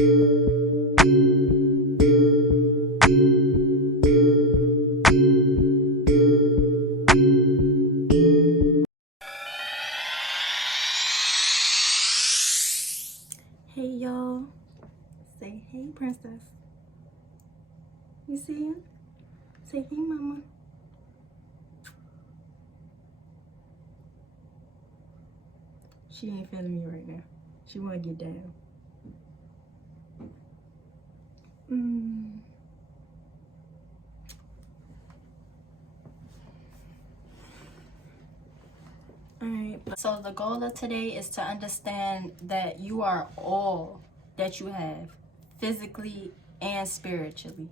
Hey y'all, say hey princess. You see him? Say hey mama. She ain't feeling me right now. She wanna get down. Alright, so the goal of today is to understand that you are all that you have, physically and spiritually.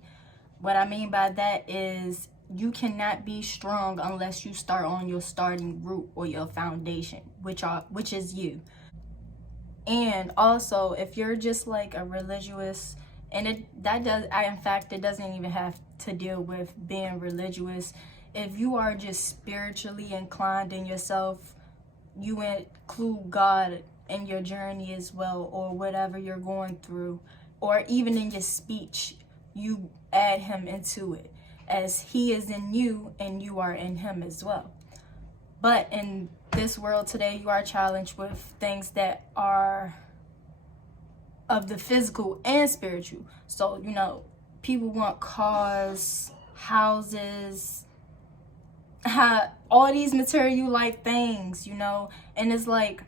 What I mean by that is you cannot be strong unless you start on your starting root or your foundation, which is you. And also, if you're just like a religious, and it doesn't even have to deal with being religious. If you are just spiritually inclined in yourself, you include God in your journey as well, or whatever you're going through, or even in your speech, you add him into it, as he is in you and you are in him as well. But in this world today, you are challenged with things that are of the physical and spiritual. So, people want cars, houses, all these material like things, and it's like,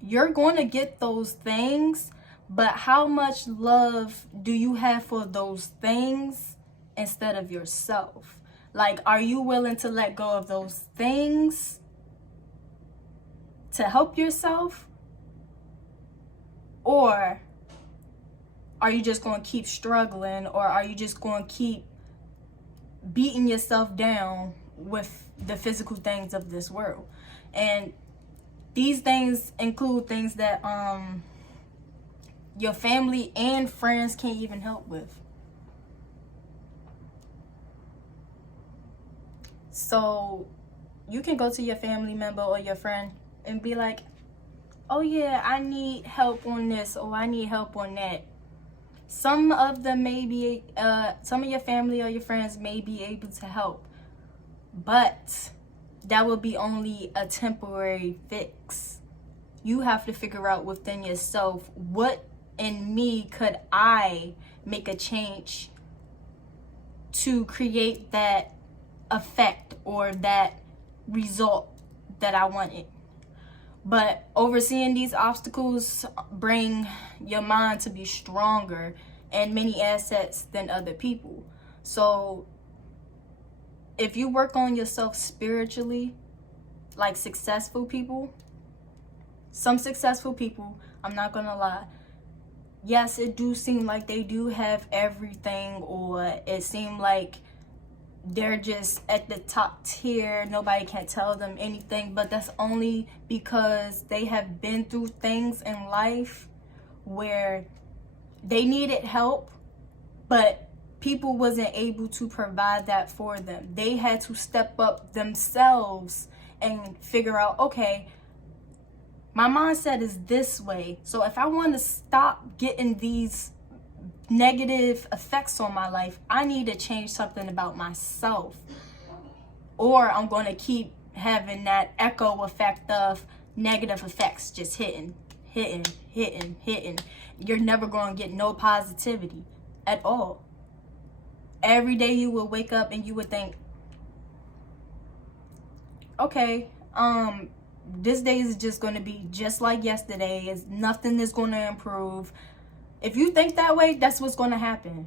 you're going to get those things, but how much love do you have for those things instead of yourself? Like, are you willing to let go of those things to help yourself? Or are you just going to keep struggling? Or are you just going to keep beating yourself down with the physical things of this world? And these things include things that your family and friends can't even help with. So you can go to your family member or your friend and be like, oh yeah, I need help on this, or I need help on that. Some of them may be, some of your family or your friends may be able to help, but that will be only a temporary fix. You have to figure out within yourself, what in me could I make a change to create that effect or that result that I wanted. But overseeing these obstacles bring your mind to be stronger and many assets than other people. So if you work on yourself spiritually, like successful people, some successful people, I'm not gonna lie, yes, it do seem like they do have everything, or it seemed like they're just at the top tier, nobody can tell them anything, but that's only because they have been through things in life where they needed help, but people wasn't able to provide that for them. They had to step up themselves and figure out, okay, my mindset is this way, so if I want to stop getting these negative effects on my life, I need to change something about myself, or I'm going to keep having that echo effect of negative effects just hitting. You're never going to get no positivity at all. Every day you will wake up and you would think, okay, this day is just going to be just like yesterday. Nothing is going to improve. If you think that way, that's what's going to happen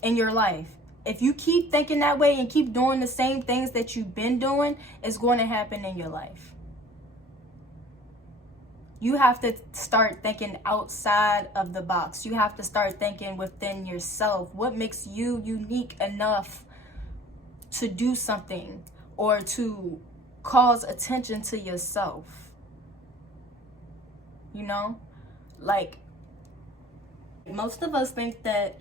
in your life. If you keep thinking that way and keep doing the same things that you've been doing, it's going to happen in your life. You have to start thinking outside of the box. You have to start thinking within yourself. What makes you unique enough to do something or to cause attention to yourself? Like, most of us think that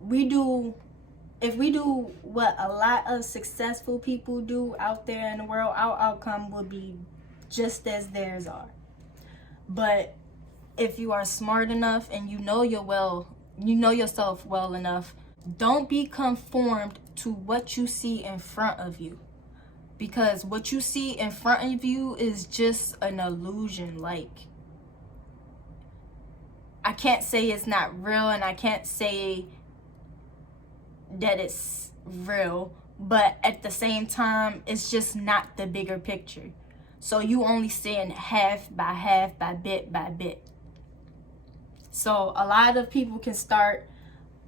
if we do what a lot of successful people do out there in the world, our outcome will be just as theirs are. But if you are smart enough and you know yourself well enough, don't be conformed to what you see in front of you, because what you see in front of you is just an illusion. Like, I can't say it's not real, and I can't say that it's real, but at the same time, it's just not the bigger picture. So you only seeing half by half, by bit by bit. So a lot of people can start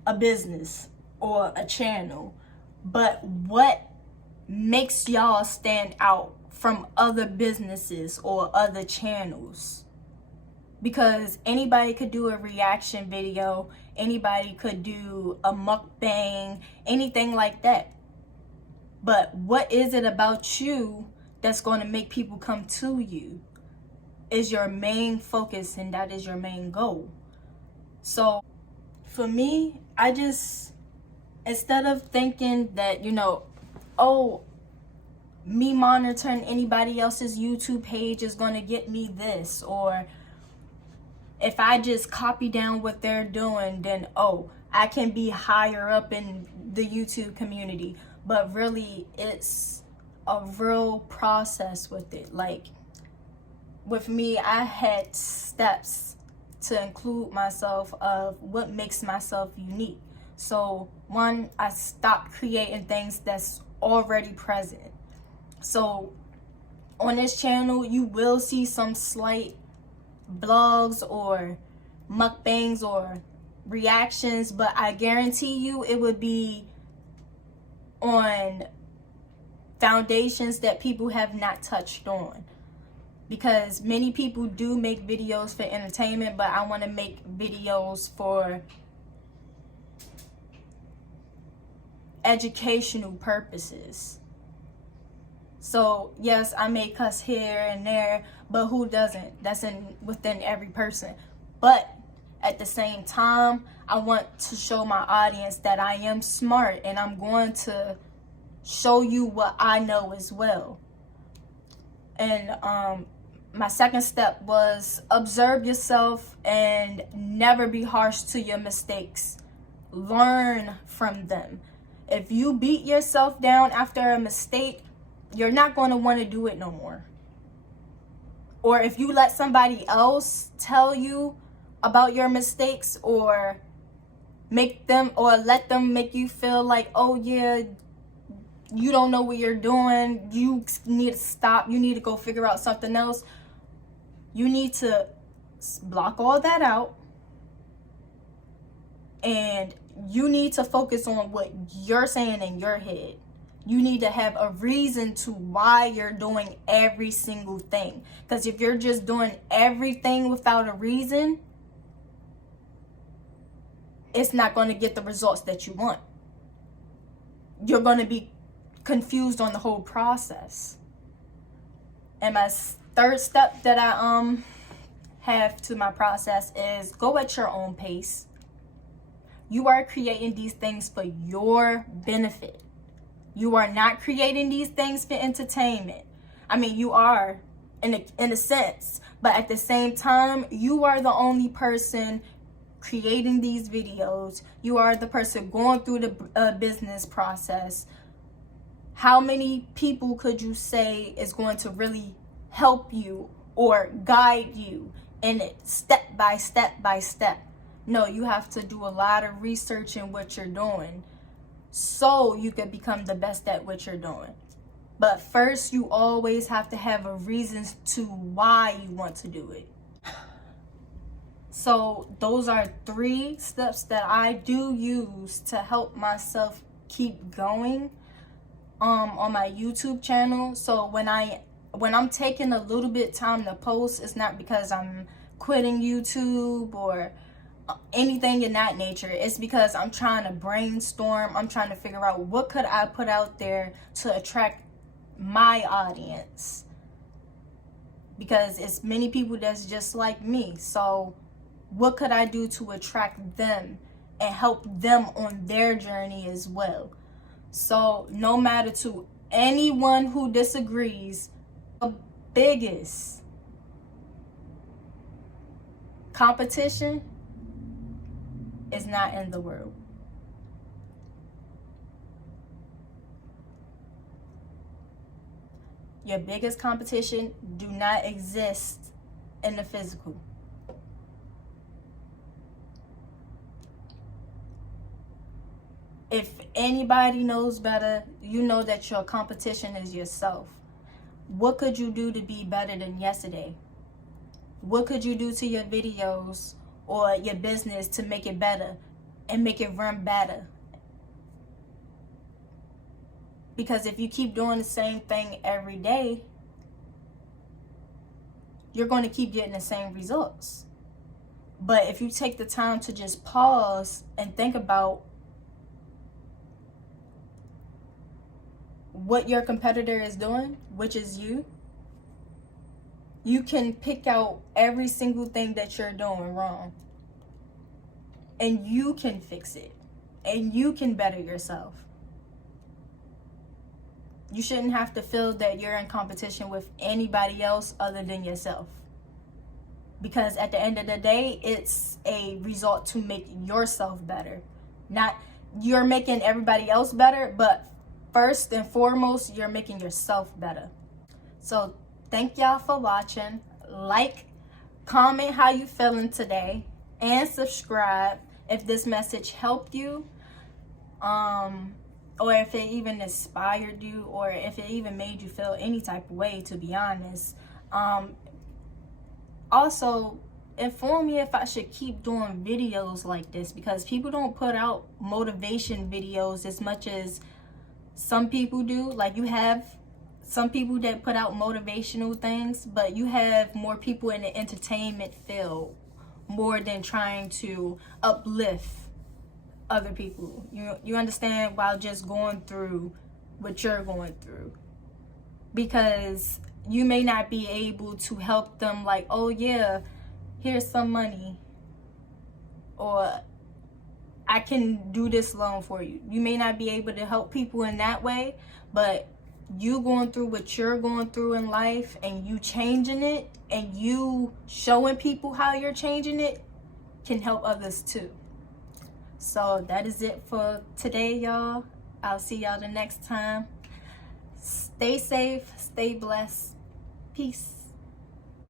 a business or a channel, but what makes y'all stand out from other businesses or other channels? Because anybody could do a reaction video, anybody could do a mukbang, anything like that. But what is it about you that's going to make people come to you? Is your main focus, and that is your main goal. So for me, I just, instead of thinking that, oh, me monitoring anybody else's YouTube page is going to get me this, or if I just copy down what they're doing, then, oh, I can be higher up in the YouTube community. But really, it's a real process with it. Like, with me, I had steps to include myself of what makes myself unique. So, one, I stopped creating things that's already present. So, on this channel, you will see some slight vlogs or mukbangs or reactions, but I guarantee you it would be on foundations that people have not touched on. Because many people do make videos for entertainment, but I want to make videos for educational purposes. So yes, I may cuss here and there, but who doesn't? That's within every person. But at the same time, I want to show my audience that I am smart, and I'm going to show you what I know as well. And my second step was observe yourself and never be harsh to your mistakes. Learn from them. If you beat yourself down after a mistake, you're not going to want to do it no more. Or if you let somebody else tell you about your mistakes, or let them make you feel like, oh yeah, you don't know what you're doing, you need to stop, you need to go figure out something else, you need to block all that out, and you need to focus on what you're saying in your head. You need to have a reason to why you're doing every single thing. Because if you're just doing everything without a reason, it's not going to get the results that you want. You're going to be confused on the whole process. And my third step that I have to my process is go at your own pace. You are creating these things for your benefit. You are not creating these things for entertainment. I mean, you are in a sense, but at the same time, you are the only person creating these videos. You are the person going through the business process. How many people could you say is going to really help you or guide you in it step by step by step? No, you have to do a lot of research in what you're doing, so you can become the best at what you're doing. But first, you always have to have a reason to why you want to do it. So those are 3 steps that I do use to help myself keep going on my YouTube channel. So when I'm taking a little bit time to post, it's not because I'm quitting YouTube or anything in that nature. It's because I'm trying to brainstorm. I'm trying to figure out what could I put out there to attract my audience, because it's many people that's just like me. So what could I do to attract them and help them on their journey as well? So no matter to anyone who disagrees, the biggest competition is not in the world. Your biggest competition do not exist in the physical. If anybody knows better, you know that your competition is yourself. What could you do to be better than yesterday? What could you do to your videos or your business to make it better and make it run better? Because if you keep doing the same thing every day, you're going to keep getting the same results. But if you take the time to just pause and think about what your competitor is doing, which is you, you can pick out every single thing that you're doing wrong. And you can fix it. And you can better yourself. You shouldn't have to feel that you're in competition with anybody else other than yourself. Because at the end of the day, it's a result to make yourself better. Not you're making everybody else better, but first and foremost, you're making yourself better. So thank y'all for watching. Like, comment how you feeling today, and subscribe if this message helped you. Or if it even inspired you, or if it even made you feel any type of way, to be honest. Also, inform me if I should keep doing videos like this, because people don't put out motivation videos as much as some people do. Like, you have some people that put out motivational things, but you have more people in the entertainment field more than trying to uplift other people. You understand, while just going through what you're going through. Because you may not be able to help them like, oh yeah, here's some money, or I can do this loan for you. You may not be able to help people in that way, but you going through what you're going through in life, and you changing it, and you showing people how you're changing it, can help others too. So that is it for today, y'all. I'll see y'all the next time. Stay safe, stay blessed. Peace.